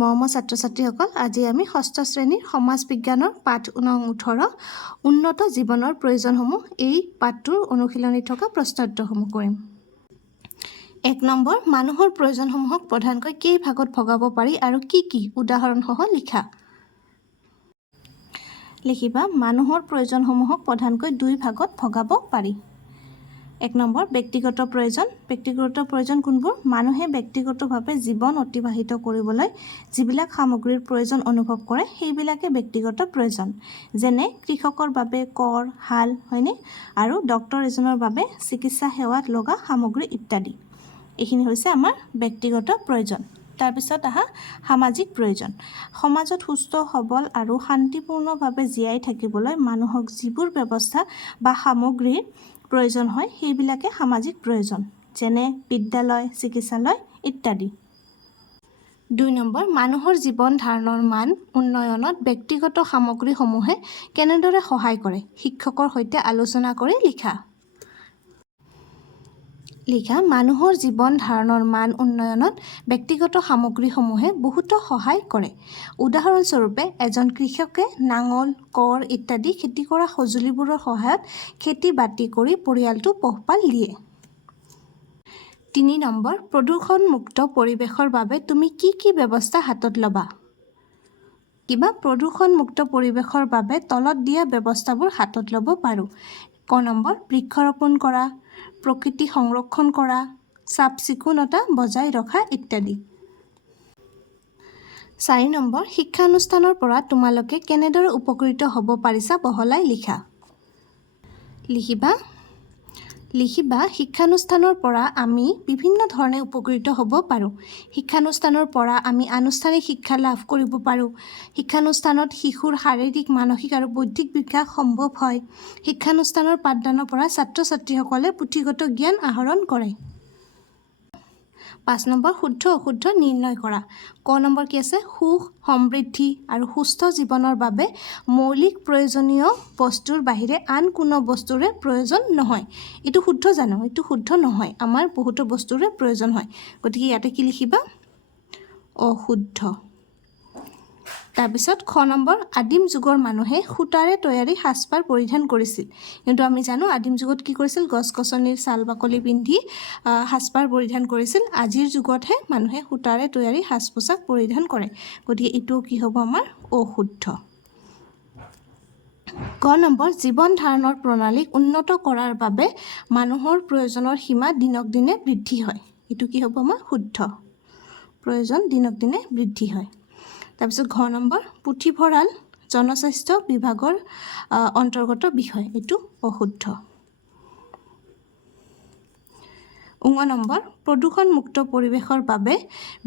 মৰমৰ ছাত্ৰ ছাত্ৰীসকল, আজি আমি ষষ্ঠ শ্ৰেণীৰ সমাজ বিজ্ঞানৰ পাঠ নং 18 উন্নত জীৱনৰ প্ৰয়োজনসমূহ এই পাঠটোৰ অনুশীলনী থকা প্ৰশ্ন উত্তৰসমূহ কৰিম। 1 নম্বৰ, মানুহৰ প্ৰয়োজনসমূহক প্ৰধানকৈ কেই ভাগত ভগাব পাৰি আৰু কি কি উদাহৰণসহ লিখা। লিখিবা, মানুহৰ প্ৰয়োজনসমূহক প্ৰধানকৈ 2 ভাগত ভগাব পাৰি। 1 নম্বৰ, ব্যক্তিগত প্ৰয়োজন। ব্যক্তিগত প্ৰয়োজন কোনবোৰ? মানুহে ব্যক্তিগতভাৱে জীৱন অতিবাহিত কৰিবলৈ যিবিলাক সামগ্ৰীৰ প্ৰয়োজন অনুভৱ কৰে সেইবিলাকে ব্যক্তিগত প্ৰয়োজন। যেনে কৃষকৰ বাবে কৰ, হাল, হয়নে? আৰু ডক্তৰ এজনৰ বাবে চিকিৎসা সেৱাত লগা সামগ্ৰী ইত্যাদি। এইখিনি হৈছে আমাৰ ব্যক্তিগত প্ৰয়োজন। তাৰপিছত আহা সামাজিক প্ৰয়োজন। সমাজত সুস্থ সবল আৰু শান্তিপূৰ্ণভাৱে জীয়াই থাকিবলৈ মানুহক যিবোৰ ব্যৱস্থা বা সামগ্ৰীৰ প্ৰয়োজন হয় সেইবিলাকে সামাজিক প্ৰয়োজন। যেনে বিদ্যালয়, চিকিৎসালয় ইত্যাদি। 2 নম্বৰ, মানুহৰ জীৱন ধাৰণৰ মান উন্নয়নত ব্যক্তিগত সামগ্ৰীসমূহে কেনেদৰে সহায় কৰে? শিক্ষকৰ সৈতে আলোচনা কৰি লিখা। লিখা, মানুহৰ জীৱন ধাৰণৰ মান উন্নয়নত ব্যক্তিগত সামগ্ৰীসমূহে বহুতো সহায় কৰে। উদাহৰণস্বৰূপে, এজন কৃষকে নাঙল, কৰ ইত্যাদি খেতি কৰা সঁজুলিবোৰৰ সহায়ত খেতি-বাতি কৰি পৰিয়ালটো পোহপাল দিয়ে। 3 নম্বৰ, প্ৰদূষণমুক্ত পৰিৱেশৰ বাবে তুমি কি কি ব্যৱস্থা হাতত ল'বা? কিবা প্ৰদূষণমুক্ত পৰিৱেশৰ বাবে তলত দিয়া ব্যৱস্থাবোৰ হাতত ল'ব পাৰোঁ। ক নম্বৰ, বৃক্ষৰোপণ কৰা, প্ৰকৃতি সংৰক্ষণ কৰা, চাফ-চিকুণতা বজাই ৰখা ইত্যাদি। 4 নম্বৰ, শিক্ষানুষ্ঠানৰ পৰা তোমালোকে কেনেদৰে উপকৃত হ'ব পাৰিছা বহলাই লিখা। লিখিবা, শিক্ষানুষ্ঠানৰ পৰা আমি বিভিন্ন ধৰণে উপকৃত হ'ব পাৰোঁ। শিক্ষানুষ্ঠানৰ পৰা আমি আনুষ্ঠানিক শিক্ষা লাভ কৰিব পাৰোঁ। শিক্ষানুষ্ঠানত শিশুৰ শাৰীৰিক, মানসিক আৰু বৌদ্ধিক বিকাশ সম্ভৱ হয়। শিক্ষানুষ্ঠানৰ পাঠদানৰ পৰা ছাত্ৰ-ছাত্ৰীসকলে পুথিগত জ্ঞান আহৰণ কৰে। 5 নম্বৰ, শুদ্ধ অশুদ্ধ নিৰ্ণয় কৰা। ক নম্বৰ কি আছে? সুখ, সমৃদ্ধি আৰু সুস্থ জীৱনৰ বাবে মৌলিক প্ৰয়োজনীয় বস্তুৰ বাহিৰে আন কোনো বস্তুৰে প্ৰয়োজন নহয়। এইটো শুদ্ধ জানো? এইটো শুদ্ধ নহয়। আমাৰ বহুতো বস্তুৰে প্ৰয়োজন হয়। গতিকে ইয়াতে কি লিখিবা? অশুদ্ধ। তাৰপিছত খ নম্বৰ, আদিম যুগৰ মানুহে সূতাৰে তৈয়াৰী সাজপাৰ পৰিধান কৰিছিল। কিন্তু আমি জানো আদিম যুগত কি কৰিছিল? গছ-গছনিৰ ছাল বাকলি পিন্ধি সাজপাৰ পৰিধান কৰিছিল। আজিৰ যুগতহে মানুহে সূতাৰে তৈয়াৰী সাজ-পোছাক পৰিধান কৰে। গতিকে এইটোও কি হ'ব আমাৰ? অশুদ্ধ। ক নম্বৰ, জীৱন ধাৰণৰ প্ৰণালীক উন্নত কৰাৰ বাবে মানুহৰ প্ৰয়োজনৰ সীমা দিনক দিনে বৃদ্ধি হয়। এইটো কি হ'ব আমাৰ? শুদ্ধ। প্ৰয়োজন দিনক দিনে বৃদ্ধি হয়। তাৰপিছত ঘ নম্বৰ, পুথিভঁৰাল জনস্বাস্থ্য বিভাগৰ অন্তৰ্গত বিষয়। এইটো অশুদ্ধ। ঙ নম্বৰ, প্ৰদূষণমুক্ত পৰিৱেশৰ বাবে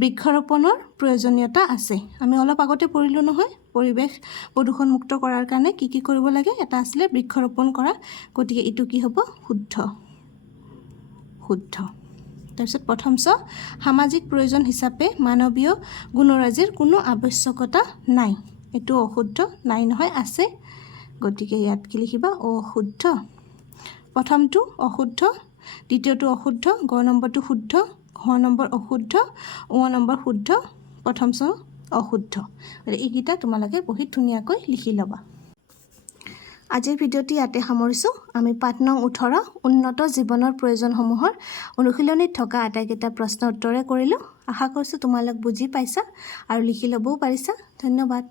বৃক্ষৰোপণৰ প্ৰয়োজনীয়তা আছে। আমি অলপ আগতে পঢ়িলোঁ নহয়, পৰিৱেশ প্ৰদূষণমুক্ত কৰাৰ কাৰণে কি কি কৰিব লাগে? এটা আছিলে বৃক্ষৰোপণ কৰা। গতিকে এইটো কি হ'ব? শুদ্ধ। তাৰপিছত প্ৰথম সামাজিক প্ৰয়োজন হিচাপে মানৱীয় গুণৰাজিৰ কোনো আৱশ্যকতা নাই। এইটো অশুদ্ধ। নাই নহয়, আছে। গতিকে ইয়াত কি লিখিবা? অশুদ্ধ। প্ৰথমটো অশুদ্ধ, দ্বিতীয়টো অশুদ্ধ, গ নম্বৰটো শুদ্ধ, ঘ নম্বৰ অশুদ্ধ, ঙ নম্বৰ শুদ্ধ, প্ৰথম অশুদ্ধ। এইকেইটা তোমালোকে বহীত ধুনীয়াকৈ লিখি ল'বা। আজিৰ ভিডিঅ'টি ইয়াতে সামৰিছোঁ। আমি পাঠ নং 18 উন্নত জীৱনৰ প্ৰয়োজনসমূহৰ অনুশীলনীত থকা আটাইকেইটা প্ৰশ্ন উত্তৰে কৰিলোঁ। আশা কৰিছোঁ তোমালোক বুজি পাইছা আৰু লিখি ল'বও পাৰিছা। ধন্যবাদ।